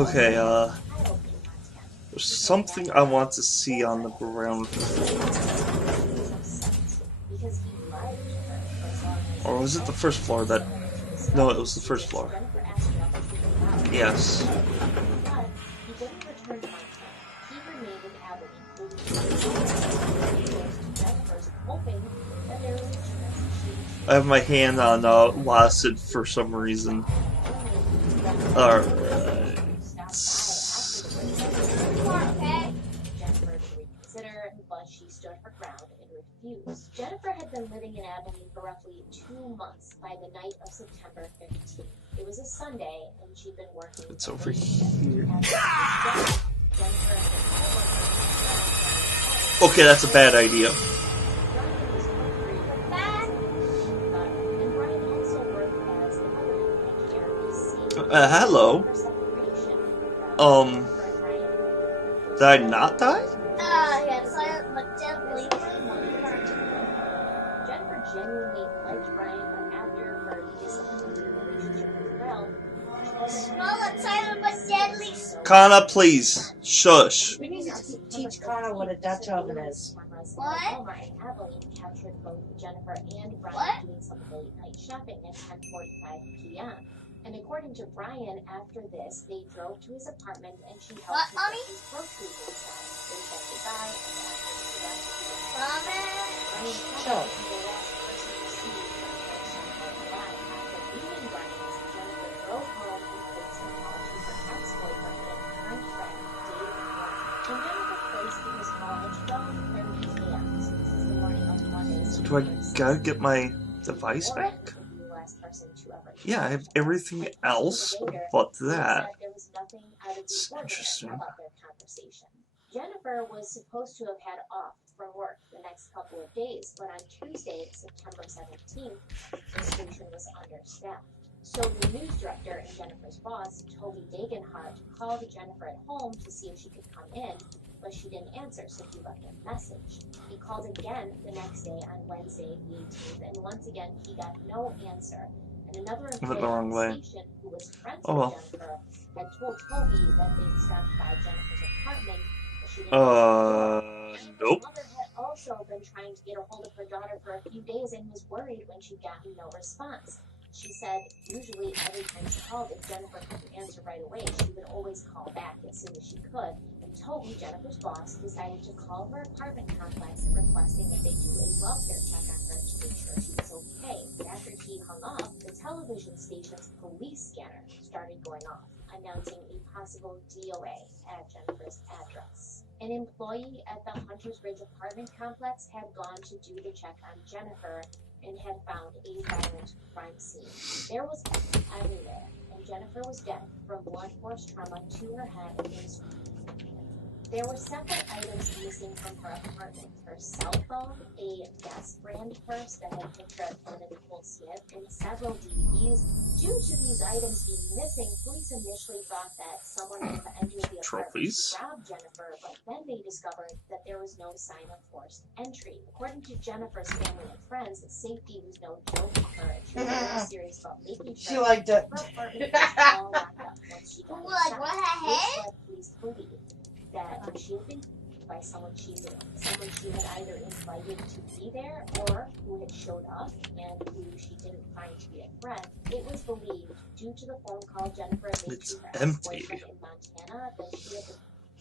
Okay, there's something I want to see on the ground floor. Or was it the first floor that... No, it was the first floor. Yes. I have my hand on Lacid for some reason. Jennifer had been living in Abilene for roughly 2 months by the night of September 15th. It was a Sunday, and she'd been working. It's over here. Okay, that's a bad idea. Hello. Did I not die? Yes, but deadly. Jennifer genuinely liked Brian, but after her disappointing relationship with Rel, small and silent but deadly. Kana, please. Shush. We need to teach Kana what a Dutch oven is. What? Abilene captured both Jennifer and Brian doing some late night shopping at 10:45 p.m. And according to Brian, after this, they drove to his apartment and she helped him get his groceries inside. They said goodbye and after the rest of the day, Brian Sure. the last person to see alive. After leaving Brian's, Jennifer drove home and placed an apology for ex-boyfriend and current friend, David Warren. When Jennifer placed his call at 12:30 p.m., so this is the morning of Monday. So do I gotta get my device back? Yeah, I have everything else but that. It's interesting. Jennifer was supposed to have had off from work the next couple of days, but on Tuesday, September 17th, the station was understaffed. So the news director and Jennifer's boss, Toby Dagenhart, called Jennifer at home to see if she could come in, but she didn't answer, so he left a message. He called again the next day on Wednesday, the 18th, and once again he got no answer. And another employee at the station, who was friends with Jennifer, had told Toby that they'd stopped by Jennifer's apartment, but she didn't answer. Nope. Her mother had also been trying to get a hold of her daughter for a few days and was worried when she'd gotten no response. She said usually every time she called, if Jennifer couldn't answer right away, she would always call back as soon as she could. And Toby, Jennifer's boss, decided to call her apartment complex requesting that they do a welfare check on her to make sure she was okay. But after he hung up, the television station's police scanner started going off, announcing a possible DOA at Jennifer's address. An employee at the Hunters Ridge apartment complex had gone to do the check on Jennifer and had found a violent crime scene. There was blood everywhere, and Jennifer was dead from blunt force trauma to her head and there were several items missing from her apartment. Her cell phone, a Guess brand purse that had a picture of Hannah Nicole Smith, and several DVDs. Due to these items being missing, police initially thought that someone had entered the apartment to rob Jennifer, but then they discovered that there was no sign of forced entry. According to Jennifer's family and friends, safety was no joke to her, and she was very serious about making sure she liked it. her apartment was all locked up once she got inside. This led police to believe that she had been by someone she knew, someone she had either invited to be there or who had showed up and who she didn't find to be a threat. It was believed, due to the phone call Jennifer made to her ex-boyfriend in Montana, that she had been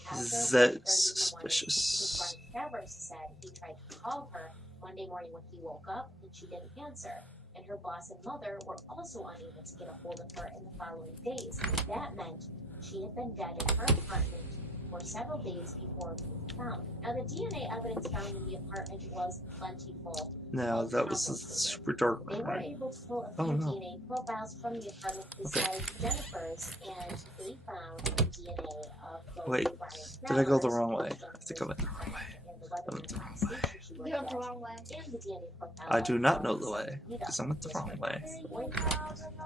That's suspicious. Travers said he tried to call her Monday morning when he woke up and she didn't answer. And her boss and mother were also unable to get a hold of her in the following days. That meant she had been dead in her apartment for several days before being found. Now, the DNA evidence found in the apartment was plentiful. No, that was a super dark one, They were right? able to pull a few DNA profiles from the apartment besides Jennifer's, and they found the DNA of both Wait, Brian did I go the Travers wrong way? and I think I went the wrong way. and the I went the wrong way. You went the wrong way. And the DNA profile I do not know the way, because I went the wrong way.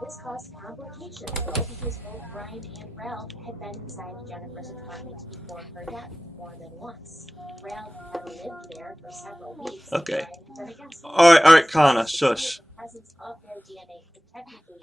This caused complications, though, because both Brian and Ralph had been inside Jennifer's apartment before her death more than once. Ralph had lived there for several weeks. Okay. All Alright, Kana, shush. The presence of their DNA could technically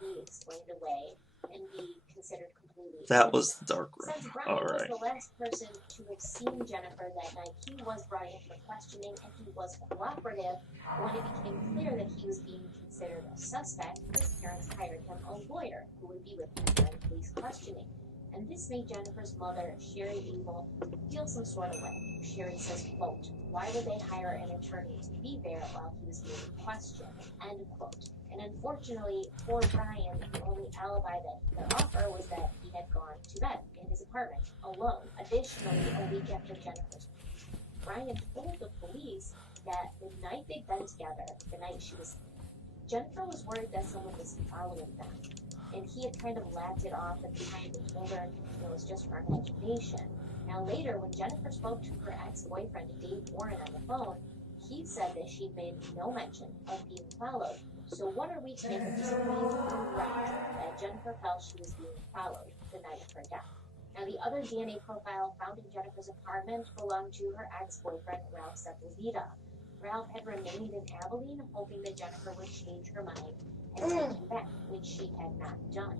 be explained away and be considered completely That was the dark room. Since Brian All was right. the last person to have seen Jennifer that night, he was brought in for questioning and he was cooperative. When it became clear that he was being considered a suspect, his parents hired him a lawyer who would be with him during police questioning. And this made Jennifer's mother, Sherry Abel, feel some sort of way. Sherry says, quote, "Why would they hire an attorney to be there while he was being questioned?" End quote. And unfortunately for Brian, the only alibi that he could offer was that he had gone to bed in his apartment alone. Additionally, a week after Jennifer's, Brian told the police that the night they'd been together, the night she was, Jennifer was worried that someone was following them. And he had kind of laughed it off at the time and told her it was just her imagination. Now later, when Jennifer spoke to her ex-boyfriend, Dave Warren, on the phone, he said that she'd made no mention of being followed. So what are we to make of this claim from Brian that Jennifer felt she was being followed the night of her death? Now the other DNA profile found in Jennifer's apartment belonged to her ex-boyfriend, Ralph Sepulveda. Ralph had remained in Abilene, hoping that Jennifer would change her mind and take him back, which she had not done.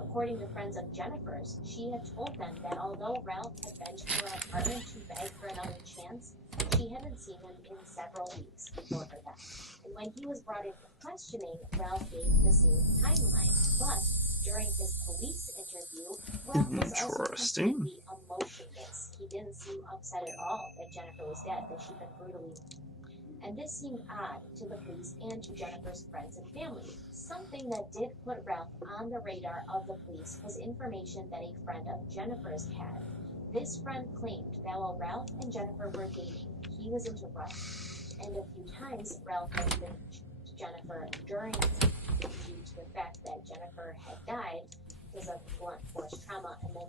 According to friends of Jennifer's, she had told them that although Ralph had been to her apartment to beg for another chance, she hadn't seen him in several weeks before her death. And when he was brought in for questioning, Ralph gave the same timeline. But during his police interview, Ralph was also Interesting. completely emotionless. He didn't seem upset at all that Jennifer was dead, that she'd been brutally. And this seemed odd to the police and to Jennifer's friends and family. Something that did put Ralph on the radar of the police was information that a friend of Jennifer's had. This friend claimed that while Ralph and Jennifer were dating, he was into Ralph. And a few times, Ralph had even to Jennifer during due to the fact that Jennifer had died because of blunt force trauma, and then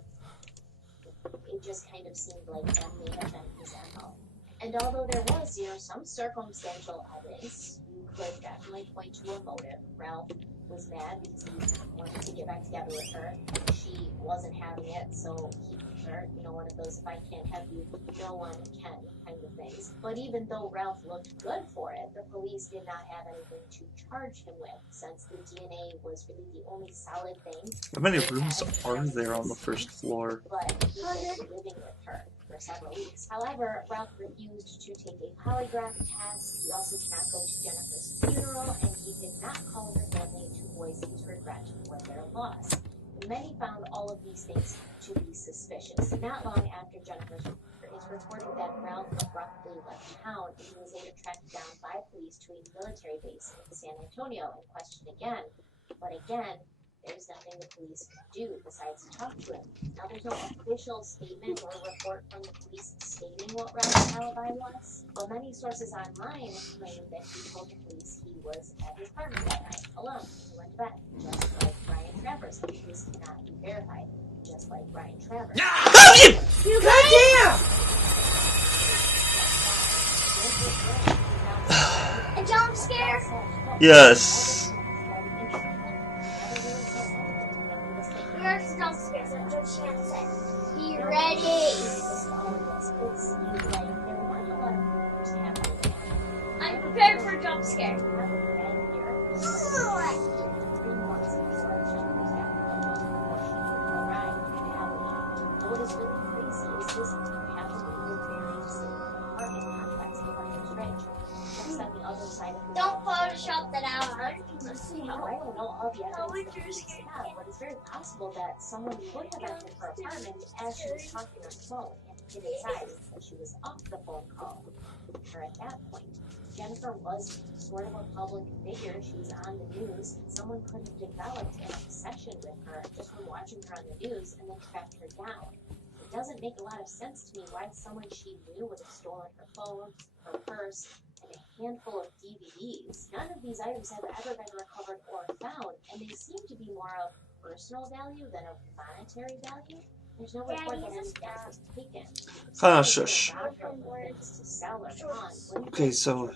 it just kind of seemed like that may have been his MO. And although there was, some circumstantial evidence, you could definitely point to a motive. Ralph was mad because he wanted to get back together with her. She wasn't having it, so he put her, one of those "if I can't have you, no one can" kind of things. But even though Ralph looked good for it, the police did not have anything to charge him with, since the DNA was really the only solid thing. How many rooms are there on the first floor? But he was living with her for several weeks. However, Ralph refused to take a polygraph test. He also did not go to Jennifer's funeral, and he did not call her family to voice his regret for their loss. Many found all of these things to be suspicious. Not long after Jennifer's murder, it's reported that Ralph abruptly left town, and he was later tracked down by police to a military base in San Antonio and questioned again. But again, there's nothing the police could do besides talk to him. Now, there's no official statement or report from the police stating what Ralph's alibi was, but many sources online claim that he told the police he was at his apartment that night, alone, and he went to bed, just like Brian Travers, and this cannot be verified, just like Brian Travers. You goddamn! A jump scare? Yes. Where's the jump scare? That's what she had to say. Be ready. I'm prepared for a jump scare. What is really crazy is this happened in a very distinct apartment complex in Railuge Ridge, just on the other side of the Don't Photoshop that out. I don't know all the evidence that police have, but it's very possible that someone could have entered her apartment as she was talking on the phone and hid inside until she was off the phone call. Or at that point, Jennifer was sort of a public figure. She was on the news. Someone could have developed an obsession with her just from watching her on the news and then tracked her down. It doesn't make a lot of sense to me why someone she knew would have stolen her phone, her purse, and a handful of DVDs. None of these items have ever been recovered or found, and they seem to be more of personal value than of monetary value. There's no report that anything was taken. Shush. Okay, so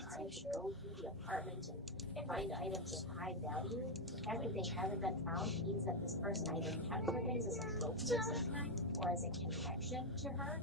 Go through the apartment and find items of high value. The fact that they haven't been found means that this person either kept her things as a trophy of some kind, or as a connection to her,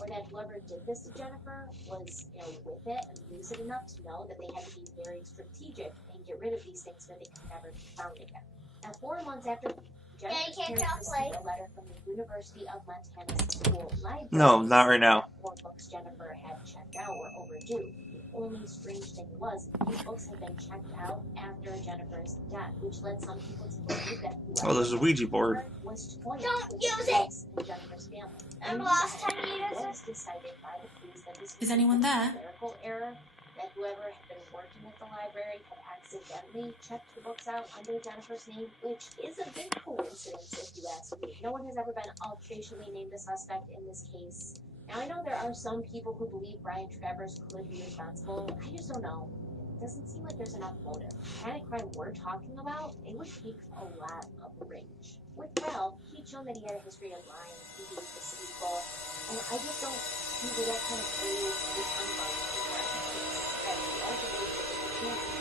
or that whoever did this to Jennifer was, with it and lucid enough to know that they had to be very strategic and get rid of these things so they could never be found again. Now, 4 months after Jennifer's parents received a letter from the University of Montana's school library. No, not right now. 4 books Jennifer had checked out were overdue. The only strange thing was these books had been checked out after Jennifer's death, which led some people to believe that Oh, there's a Ouija board. was toying Don't with use the it! books in Jennifer's family. I'm lost. Time to use It it. was decided by the police that this was Is anyone there? a clerical error, that whoever had been working at the library had accidentally checked the books out under Jennifer's name, which is a big coincidence if you ask me. No one has ever been officially named a suspect in this case. Now, I know there are some people who believe Brian Travers could be responsible. I just don't know. It doesn't seem like there's enough motive. The kind of crime we're talking about, it would take a lot of rage. With Ralph, he'd shown that he had a history of lying, he was deceitful, and I just don't think that that kind of rage would unlike the crime case. That he ultimately can't be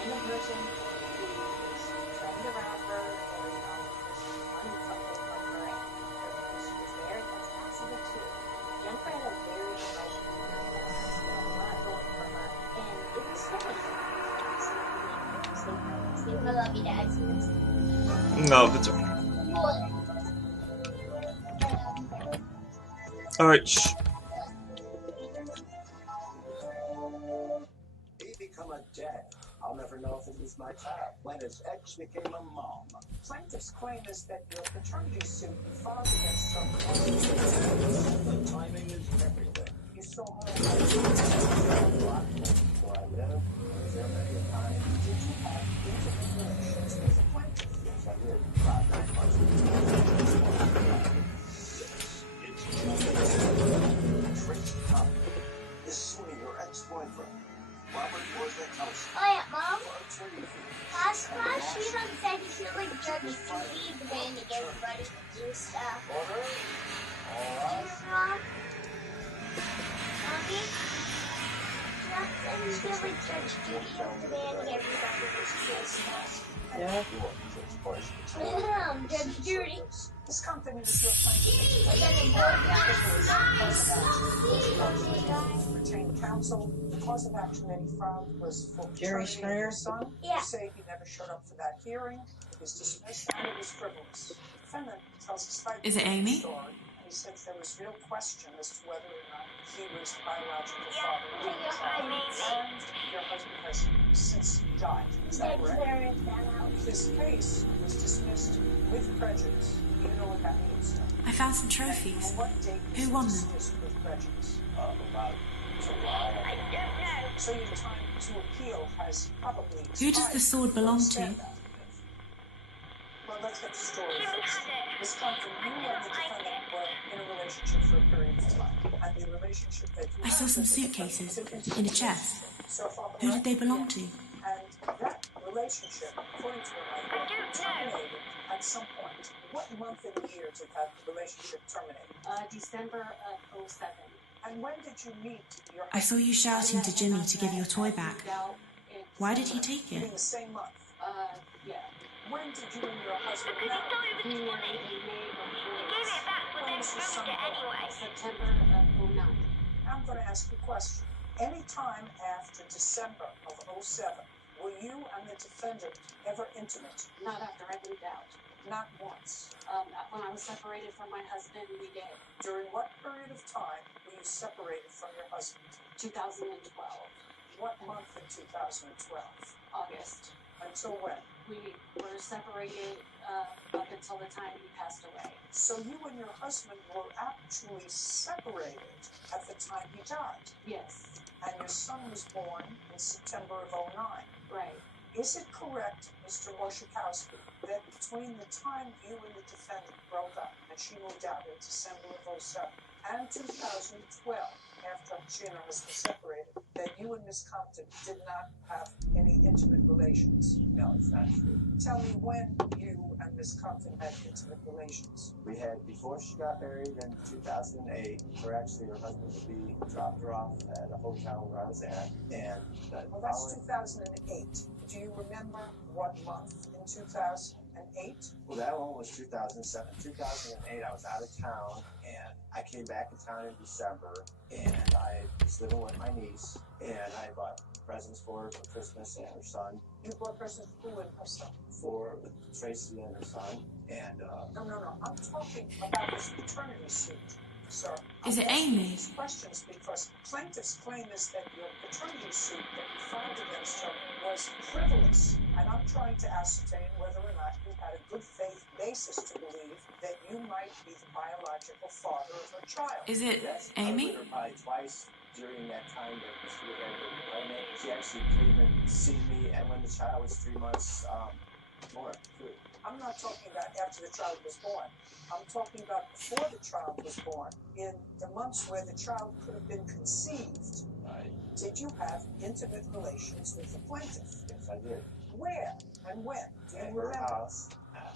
and the person who was trying to rob her or, was wanting something from her and because she was there, that's possible too. Jennifer had a very fresh past, a lot going for her, and it was so much fun. I love you, Dad. No, it's alright. Shh. He become a dad. I'll never know if it was my child. When his ex became a mom. Plaintiff's claim is that your paternity suit you filed against Trump. The timing is everything. You saw her where I live. Was there many a time? Did you have intimate relations with the plaintiff? Yes, I did. 5-9 months ago. Yes, it's just Tracy Thompson. This is your ex-boyfriend. Robert Wozniakowski. Oh yeah, Mom. Last class, she even said you should like Judge Judy demanding everybody to do stuff. Order. All right. Mom? Mommy? She said you should like Judge Judy demanding everybody to do stuff. Yeah. Judge Judy. This company is your plaintiff. And then it Retained counsel. The cause of action that he filed was for Jerry terminating Springer? his son. Yeah. You say he never showed up for that hearing. It was dismissed and it was frivolous. The defendant tells a slightly Is it different Amy? story, and he says there was real question as to whether or not he was the biological father of the child. And your husband has since died. Is that correct? This case was dismissed with prejudice. You know what that means, sir? I found some trophies. On what date was Who won it them? dismissed with prejudice? About July. I don't know. So your time to appeal has probably expired. Who does the sword belong to? Understand that? Well, let's get the story first. Miss Compton, you and the defendant were in a relationship for a period of time. And the relationship that you I saw had some with the defendant suitcases was an intimate in a chest. relationship. So far, Who did they correct? belong to? And that relationship, according to what I read, terminated at some point. What month and year did that relationship terminate? December of 07. And when did you meet your I saw you shouting to Jimmy to give your toy back. Why did he take in it? the same month? Yeah. When did you and your husband Because he thought marry? it was funny. He gave it back, but then threw it anyway. September of 09. I'm going to ask you a question. Any time after December of 07, were you and the defendant ever intimate? Not after I moved out. Not once. When I was separated from my husband, we did. During what period of time were you separated from your husband? 2012, What month in 2012? August. Until when? We were separated up until the time he passed away. So you and your husband were actually separated at the time he died. Yes. And your son was born in September of 09. Right. Is it correct, Mr. Wojciechowski, that between the time you and the defendant broke up and she moved out in December of 07 and 2012, after she and her husband separated, that you and Miss Compton did not have any intimate relations? No, it's not true. Tell me when you and Miss Compton had intimate relations. We had, before she got married in 2008, or actually her husband would be dropped her off at a hotel where I was at, and Well, that's 2008. Do you remember what month in 2008? well, that one was 2007. 2008, I was out of town, and I came back in town in December, and I was living with my niece, and I bought presents for her for Christmas and her son. You bought presents for who and her son? For Tracy and her son, and No. I'm talking about this paternity suit, sir. Is it I'm asking Amy? these questions because plaintiff's claim is that your paternity suit that you filed against her was frivolous, and I'm trying to ascertain whether or not you had a good faith basis to believe that you might be the biological father of her child. Is it yes, Amy? I was with her probably twice during that time that she was pregnant. She actually came and see me, and when the child was 3 months more, too. I'm not talking about after the child was born. I'm talking about before the child was born, in the months where the child could have been conceived. Right. Did you have intimate relations with the plaintiff? Yes, I did. Where and when? Do you At her remember? house.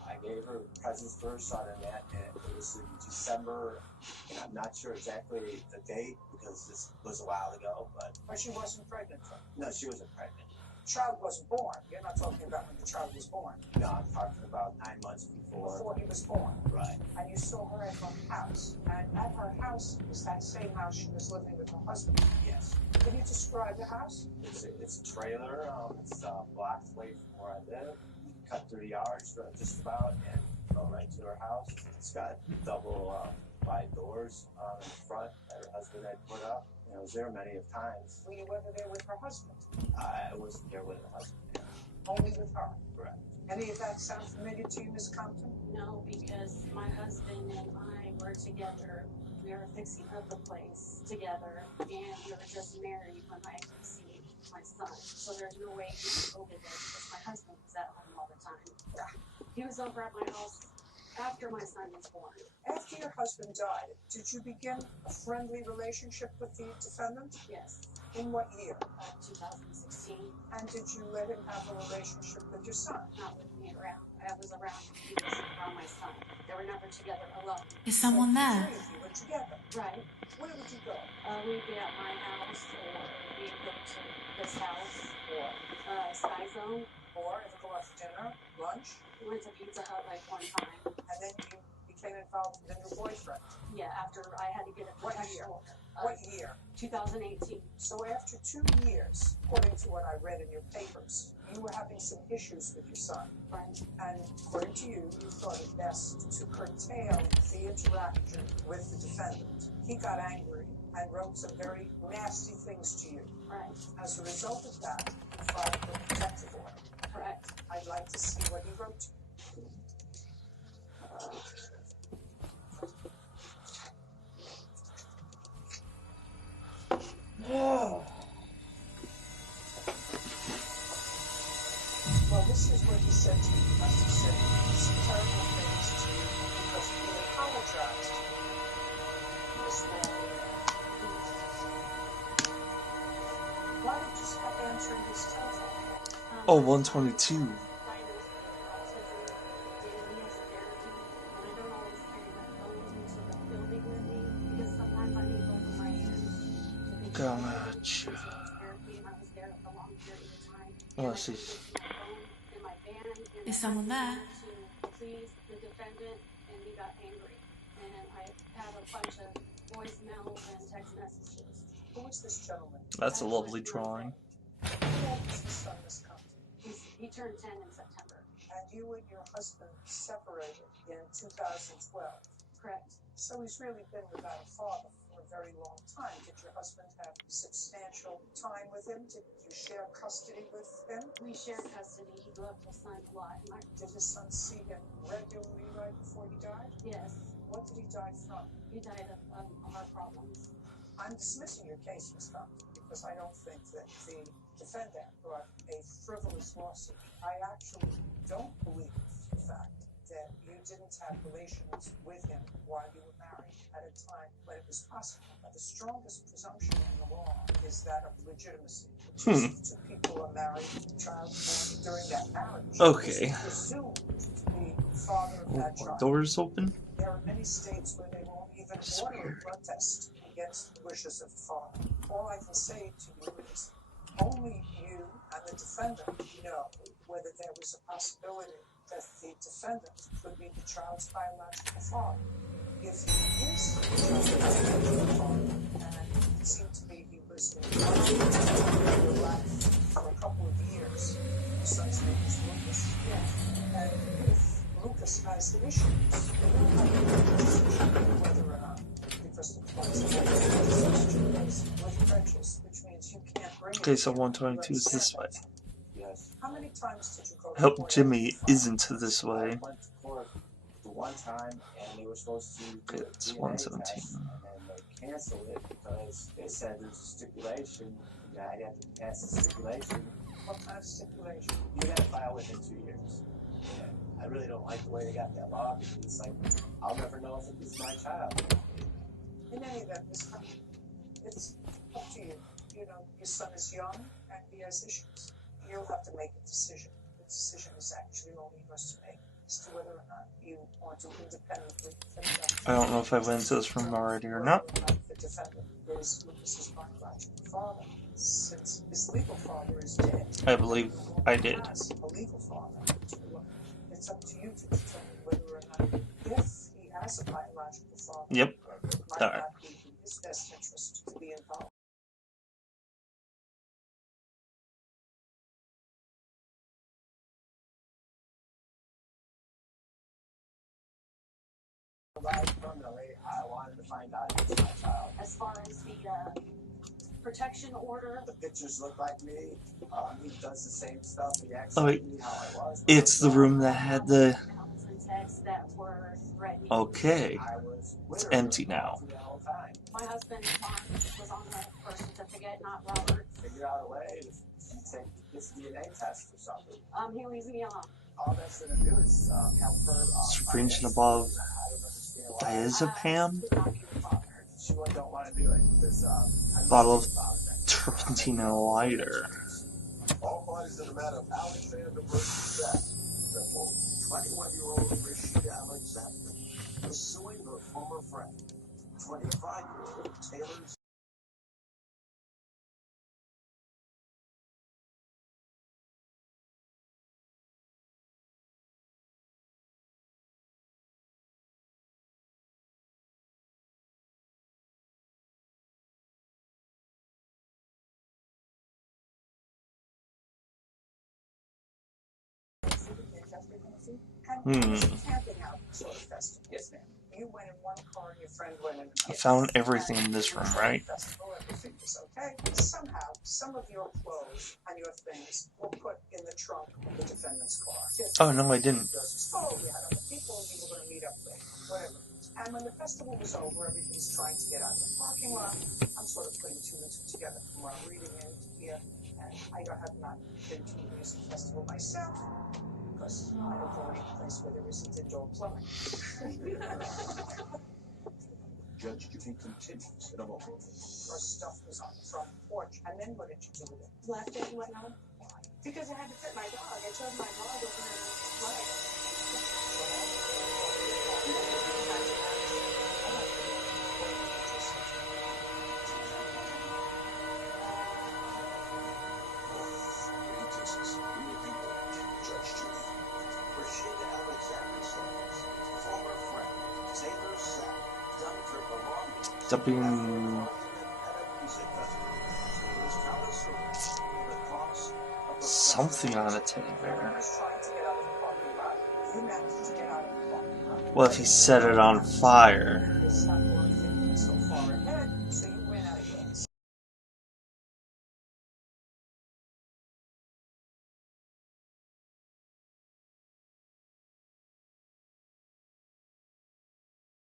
I gave her presents for her son and that, and it was in December, and I'm not sure exactly the date because this was a while ago, but But she wasn't pregnant. no, she wasn't pregnant. The child wasn't born. You're not talking about when the child was born. No, I'm talking about 9 months before. Before he was born. Right. And you saw her at her house. And at her house was that same house she was living with her husband. Yes. Can you describe the house? It's a trailer. It's blocks away from where I live. Cut through the yards just about and go right to her house. It's got double wide doors in the front that her husband had put up. I was there many of times. Were you ever there with her husband? I wasn't there with her husband. Only with her? Correct. Any of that sound familiar to you, Miss Compton? No, because my husband and I were together. We were fixing up the place together, and we were just married when I conceived my son. So there's no way he was over there because my husband was at home all the time. He was over at my house after my son was born. After your husband died, did you begin a friendly relationship with the defendant? Yes, In what year? 2016. And did you let him have a relationship with your son? Not with me around. I was around. He was around my son. They were never together alone. Is someone The there? three of you were together. Right. Where would you go? We'd be at my house, or we'd go to his house, Or, Sky Zone. or if you go out for dinner, lunch, We went to Pizza Hut like one time. and then you became involved with a new boyfriend. Yeah, after I had to get a What protection year? order. What year? 2018. So after 2 years, according to what I read in your papers, you were having some issues with your son. Right. And according to you, you thought it best to curtail the interaction with the defendant. He got angry and wrote some very nasty things to you. Right. As a result of that, you filed a protective order. Correct. I'd like to see what he wrote to you. Well, this is what he said to you. He must have said some terrible things to you because he apologized. Miss Railuge. Why don't you stop answering his telephone? Oh, 122. Gotcha. Oh, I see. Is someone there? To please the defendant, and he got angry. And I had a bunch of voicemails and text messages. Who is this gentleman? That's a lovely drawing. How old is his son, Miss Compton? He turned 10 in September. And you and your husband separated in 2012. Correct. So he's really been without a father for a very long time. Did your husband have substantial time with him? Did you share custody with him? We shared custody. He loved his son a lot. Did his son see him regularly right before he died? Yes, What did he die from? he died of heart problems. I'm dismissing your case, Ms. Compton, because I don't think that the defendant brought a frivolous lawsuit. I actually don't believe the fact that you didn't have relations with him while you were married at a time when it was possible. But the strongest presumption in the law is that of legitimacy, which is if two people are married, child born during that marriage Okay. is presumed to be the father of that Oh, child. doors open? There are many states where they won't even order a blood test against the wishes of the father. All I can say to you is only you and the defendant know whether there was a possibility that the defendant could be the child's biological father. If he is the child's biological father, and it seemed to be he was involved in your life for a couple of years, your son's name is Lucas. Yes. And if Lucas has issues, then you'll have to make a decision whether or not, because the court's with prejudice, which means you can't bring it. Okay, so 122 is this way. Yes. How many times did you go to Hope court? Jimmy isn't this I way. went to court the one time, and they were supposed to do Okay, a it's DNA 117. test, and then they canceled it because they said there's a stipulation that I'd have to pass the stipulation. What kind of stipulation? You got to file within 2 years. And I really don't like the way they got that law because it's like, I'll never know if it's my child. In any event, Miss Cummings, it's up to you. You know, your son is young and he has issues. You'll have to make a decision. The decision is actually only yours to make as to whether or not you want to independently conduct. I don't know if I went into this room already or not. The defendant is Lucas's biological father, since his legal father is dead. I believe I did. As a legal father, it's up to you to determine whether or not, if he has a biological father, Yep. it might Alright. not be in his best interest to be involved. Permanently, I wanted to find out if it's my child. As far as the protection order, The pictures look like me. He does the same stuff. He acts Oh, like wait. me, how I was. It's the room that had the... calls and texts that were threatening. Okay. I was with It's her empty now. the whole time. My husband was on the birth certificate, not Robert. Figure out a way to take this DNA test or something. He leaves me alone. All that's gonna do is help her. Screens and above. I don't understand why. Diazepam? Could not be the father. She don't want to do it because Bottle of turpentine and a lighter. all parties in the matter of Alexander versus Jack. Therefore, 21-year-old Rashida Alexander is suing her former friend, 25-year-old Taylor. Camping out sort of festival. Yes, ma'am. You went in one car and your friend went in I found everything in this room, right? festival. Everything was okay. Somehow, some of your clothes and your things were put in the trunk of the defendant's car. Oh, no, I didn't. Oh, you had other people, you were going to meet up later, whatever. And when the festival was over, everybody's trying to get out of the parking lot. I'm sort of putting two and two together from our reading in here. And I have not been to a music festival myself, because I avoid a place where there isn't indoor plumbing. Judge Judy continues in a moment. Your stuff was on the front porch, and then what did you do with it? Left it and whatnot. Because I had to fit my dog. I shoved my dog over his leg. Texas, real people. Judge Judy. Rashida Alexander says, former friend Taylor Sapp dumped her belongings. Dumping at a music festival. Taylor's countersued the cost of the something on a teddy bear. Was trying to get out of the parking lot. You managed to get out of the parking lot. What if he set it on fire? It's not worth thinking so far ahead, so you ran out of gas.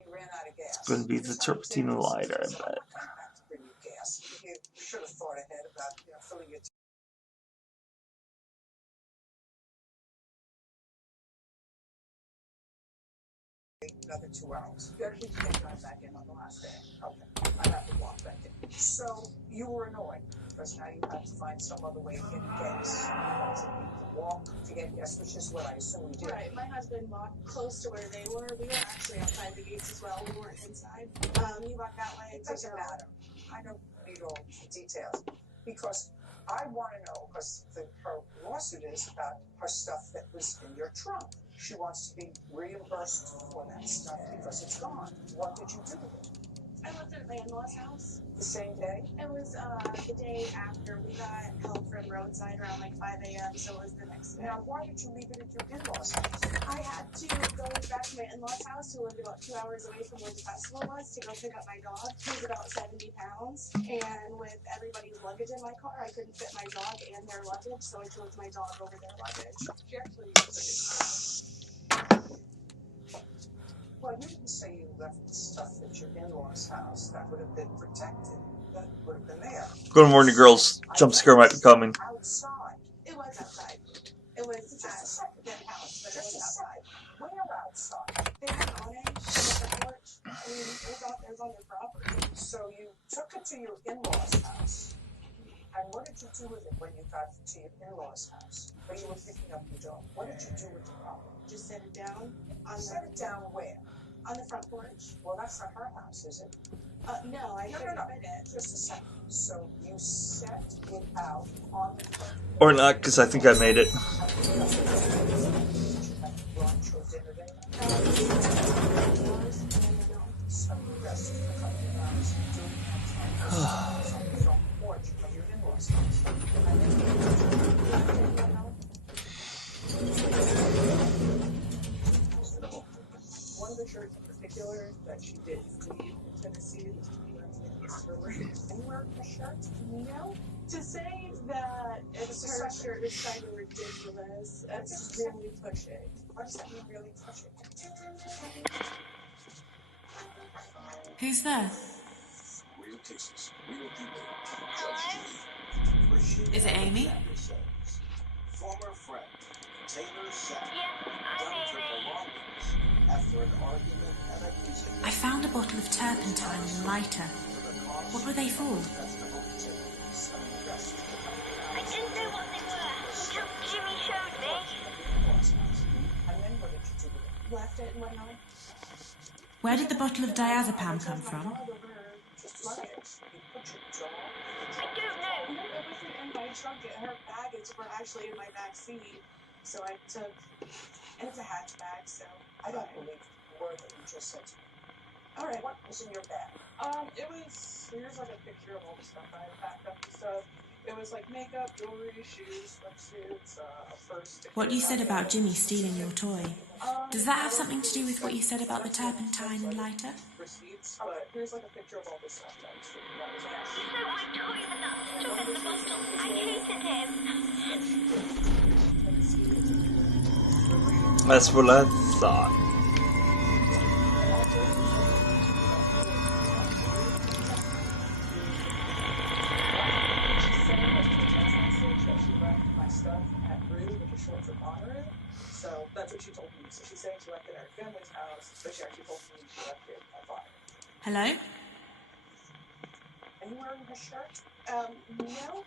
You ran out of gas. It's going to be the turpentine and lighter, I bet. Bring you gas. You should have thought ahead about filling your another 2 hours. You can't drive back in on the last day. Okay, I have to walk back in. So you were annoyed because now you have to find some other way of getting gas. You had to walk to get gas, which is what I assume you did. Right. My husband walked close to where they were. We were actually outside the gates as well. We weren't inside. He walked that way. It doesn't matter. I don't need all the details because I want to know, because her lawsuit is about her stuff that was in your trunk. She wants to be reimbursed for that stuff because it's gone. What did you do with it? I left it at my in-laws' house. The same day? It was the day after. We got help from roadside around like 5 a.m., so it was the next day. Now, why did you leave it at your in-laws' house? I had to go back to my in-laws' house, who lived about 2 hours away from where the festival was, to go pick up my dog. He was about 70 pounds, and with everybody's luggage in my car, I couldn't fit my dog and their luggage, so I chose my dog over their luggage. She actually took it. Well, you didn't say you left stuff at your in-laws' house. That would have been protected. That would have been there. Good morning, girls. Jump scare might be coming. Outside. It was outside. It was Just a second. their house, but it Just was a outside. second. Where outside? They had an awning on the porch. I mean, it was out there, it was on their property. So you took it to your in-laws' house. And what did you do with it when you got to your in-laws' house? When you were picking up your dog? What did you do with the property? Just set it down on Set it down where? on the front porch. Well, that's not her house, is it? No, I couldn't fit it. Just a second. So you set it out on the front Or not, because I think I made it. Did you have lunch or dinner there? Some rest for a couple of hours during that time. On the front porch of your in-laws' house. And then you One of the shirts in particular that she did leave in Tennessee was anywhere in the shirt? No. To say that it's her shirt is kind of ridiculous. That's really pushing. What does that mean, really pushing? Who's there? Real cases, real people. Hello? Is it Amy? Former friend, Taylor Sack. Yeah, I'm Dumped her Amy. belongings after an argument and accusing I found a bottle of turpentine and a lighter. What were they for? I didn't know what they were until Jimmy showed me. And then what did you do with it? Left it and went on. Where did the bottle of diazepam come from? Just a second. You put your dog. I don't know. It wasn't in my trunk. Her baggage were actually in my back seat. So I took, and it's a hatchback, so. I don't believe the word that you just said to me. All right. What was in your bag? here's like a picture of all the stuff I had packed up and stuff. It was like makeup, jewelry, shoes, swimsuits, a purse. What you said about Jimmy stealing your toy, does that have something to do with what you said about the turpentine and lighter? Receipts, but here's like a picture of all the stuff that was So my toy had that stuff in the bottle. I hated him. That's what I thought. So that's what she told me. So she's saying she left it at her family's house, but she actually told me she left it at Bonner. Hello? Are you wearing her shirt? No.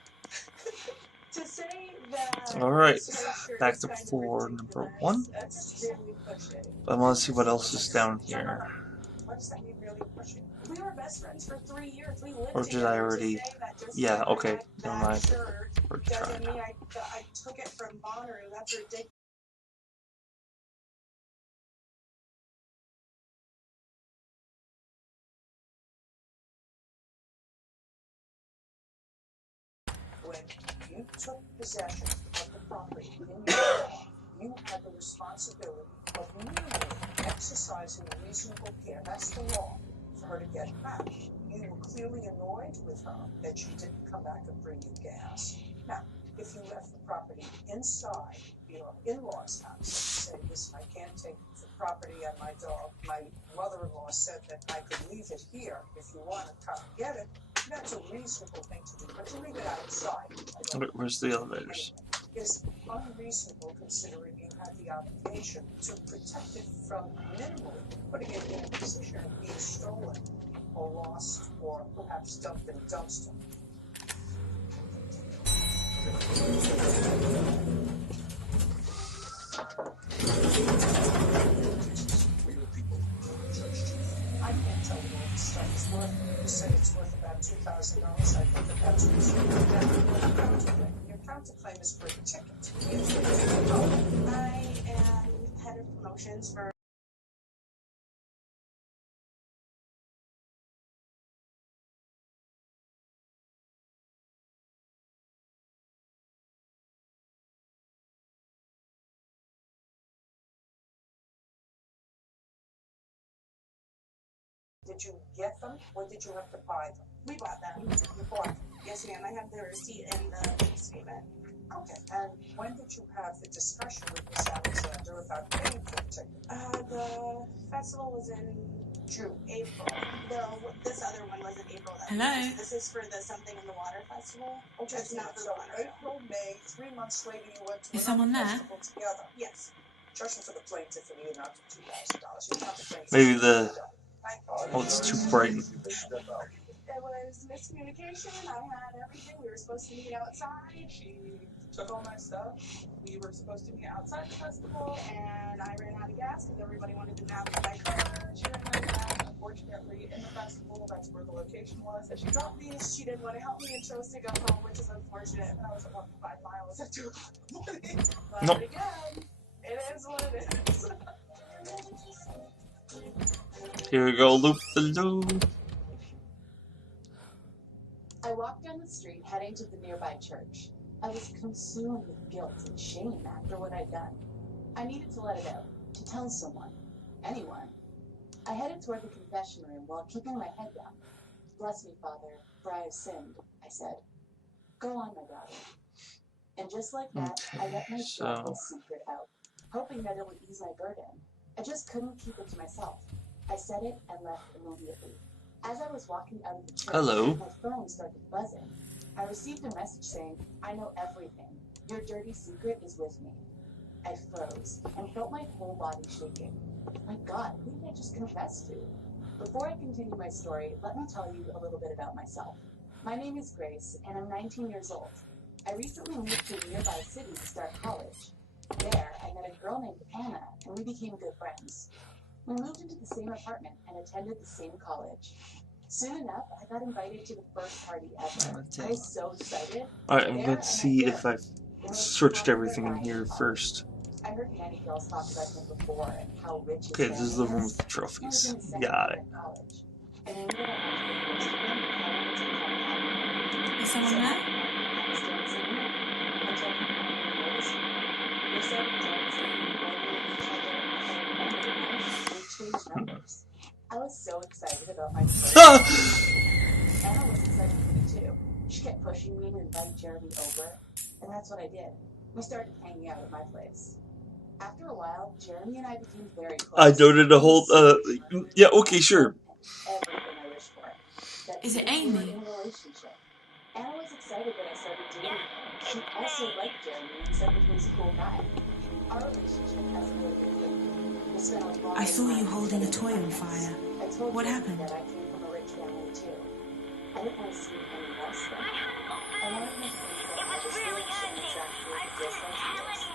To say that. Alright, sweatshirt back is to kind of floor ridiculous, number 1. That's really pushing. I want to see what else is down here. What does that mean, really pushing? We were best friends for 3 years. We lived Or did together. I already- To say that just Yeah, because okay, I had never that mind. shirt We're doesn't trying. mean I took it from Bonnaroo. That's ridiculous. When you took possession of the property in your home, you had the responsibility of minimally exercising reasonable care. That's the law for her to get it back. You were clearly annoyed with her that she didn't come back and bring you gas. Now, if you left the property inside your in-laws' house and say, listen, I can't take the property and my dog, my mother-in-law said that I could leave it here if you want to come get it, that's a reasonable thing to do, but to leave it outside, Where's the elevators? is unreasonable considering you had the obligation to protect it from minimally putting it in a position of being stolen or lost or perhaps dumped in a dumpster. I can't tell what all this stuff is worth. You say it's worth about $2,000. I think that's reasonable. claim is for the ticket. I am head of promotions for. Did you get them, or did you have to buy them? We bought them. You bought them. Yes, ma'am. I have the receipt and the bank statement. Okay. And when did you have the discussion with Miss Alexander about paying for the ticket? The festival was in June. April. This other one was in April. Hello? This is for the Something in the Water festival. Okay, It's not for so the monorail. April, May, 3 months later you went to Is another someone there? festival together. Yes. Judging for the plaintiff and the amount of $2,000. You have the plaintiff. Maybe the... Thank Oh, it's too bright. It was miscommunication. I had everything. We were supposed to meet outside. She took all my stuff. We were supposed to meet outside the festival, And I ran out of gas because everybody wanted to navigate my car. she ran out of gas. Unfortunately, in the festival, that's where the location was that she dropped me. She didn't want to help me and chose to go home, which is unfortunate. And I was at 5 miles at 2 o'clock in the morning. But Nope. again, it is what it is. Here we go, loop the loop. I walked down the street heading to the nearby church. I was consumed with guilt and shame after what I'd done. I needed to let it out, to tell someone, anyone. I headed toward the confession room while keeping my head down. "Bless me, Father, for I have sinned," I said. "Go on, my daughter." And just like that, I let my darkest secret out, hoping that it would ease my burden. I just couldn't keep it to myself. I said it and left immediately. As I was walking out of the church, Hello. my phone started buzzing. I received a message saying, "I know everything. Your dirty secret is with me." I froze and felt my whole body shaking. My God, who did I just confess to? Before I continue my story, let me tell you a little bit about myself. My name is Grace, and I'm 19 years old. I recently moved to a nearby city to start college. There, I met a girl named Anna, and we became good friends. We moved into the same apartment and attended the same college. Soon enough, I got invited to the first party ever. I was so excited. Alright, I'm going to see if I've searched everything in here first. I heard many girls talk about him before and how rich his Okay, this is the family room is. with the He was trophies. in the second Got year it. of college. I knew that I had to get close to him if I wanted to become happy. Is someone there? I was dancing until he finally noticed me. We started dancing, flirting with each other, and at the end of the night, we exchanged numbers. I was so excited about my first date. Anna was excited for me too. She kept pushing me to invite Jeremy over, and that's what I did. We started hanging out at my place. After a while, Jeremy and I became very close. I noted a whole, yeah, okay, sure. Everything I wished for. That Is it we were Amy? in a relationship. Anna was excited that I started dating him. She also liked Jeremy and said that he was a cool guy. Our relationship escalated quickly. We spent a lot I of saw you time holding a together toy on for months. fire. I told What Jeremy happened? that I came from a rich family too. I didn't want to see any less than. I wanted him to think that I was rich and attractive just like he was.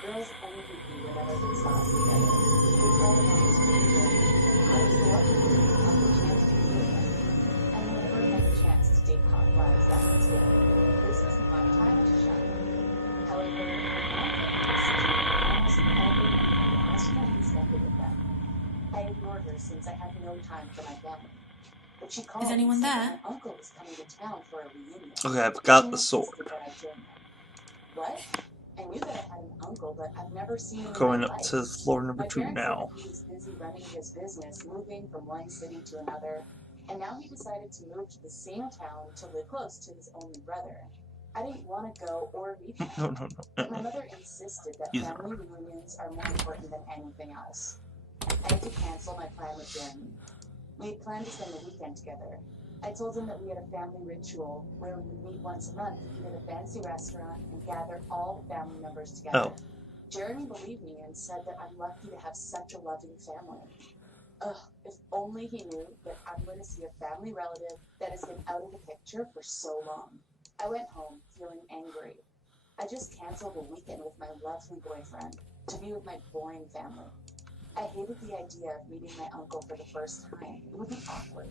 Girls envied me whenever they saw us together. They all wanted to be with me. I was the lucky one who had the chance to be with them. I never had a chance to date hot guys that was good. This was my time to shine. However, my mom kept messaging me almost every night asking me to step in with them. I ignored her since I had no time for my family. But she called Is anyone and said there? that my uncle was coming to town for a reunion. Okay, I've She got the sword. insisted that I join them. What? I knew that I had an uncle, but I've never seen him Going in up my life. to floor number My 2 parents said now. that he was busy running his business, moving from one city to another, and now he decided to move to the same town to live close to his only brother. I didn't want to go or meet him. No. But my mother insisted that Either. family reunions are more important than anything else. I had to cancel my plan with Jeremy. We had planned to spend the weekend together. I told him that we had a family ritual where we would meet once a month, eat at a fancy restaurant, and gather all the family members together. Oh. Jeremy believed me and said that I'm lucky to have such a loving family. Ugh, if only he knew that I'm going to see a family relative that has been out of the picture for so long. I went home feeling angry. I just canceled a weekend with my lovely boyfriend to be with my boring family. I hated the idea of meeting my uncle for the first time. It would be awkward.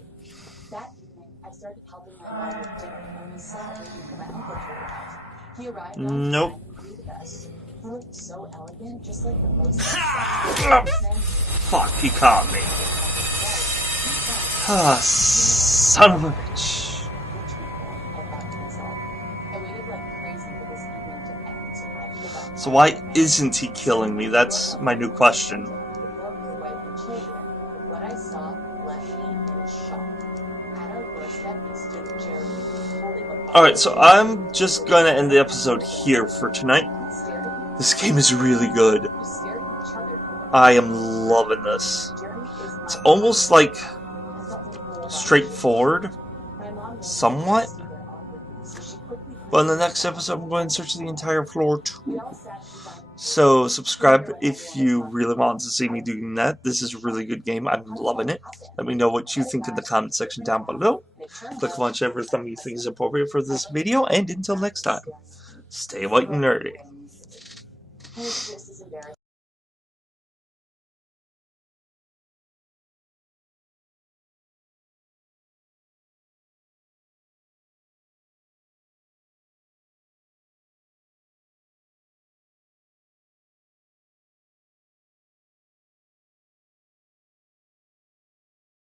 That evening, I started helping my mom with dinner when we sat waiting for my uncle to arrive. He He arrived Nope. on time and greeted us. He looked so elegant, just like the most Fuck, he caught me. Ah, son of a bitch. So why isn't he killing me? That's my new question. What I saw left me in shock. At our doorstep stood Jeremy, holding a Alright, so I'm just gonna end the episode here for tonight. This game is really good. I am loving this. It's almost like straightforward, somewhat. But in the next episode, I'm going to search the entire floor too. So subscribe if you really want to see me doing that. This is a really good game. I'm loving it. Let me know what you think in the comment section down below. Click on whichever thumb you think is appropriate for this video. And until next time, stay white and nerdy.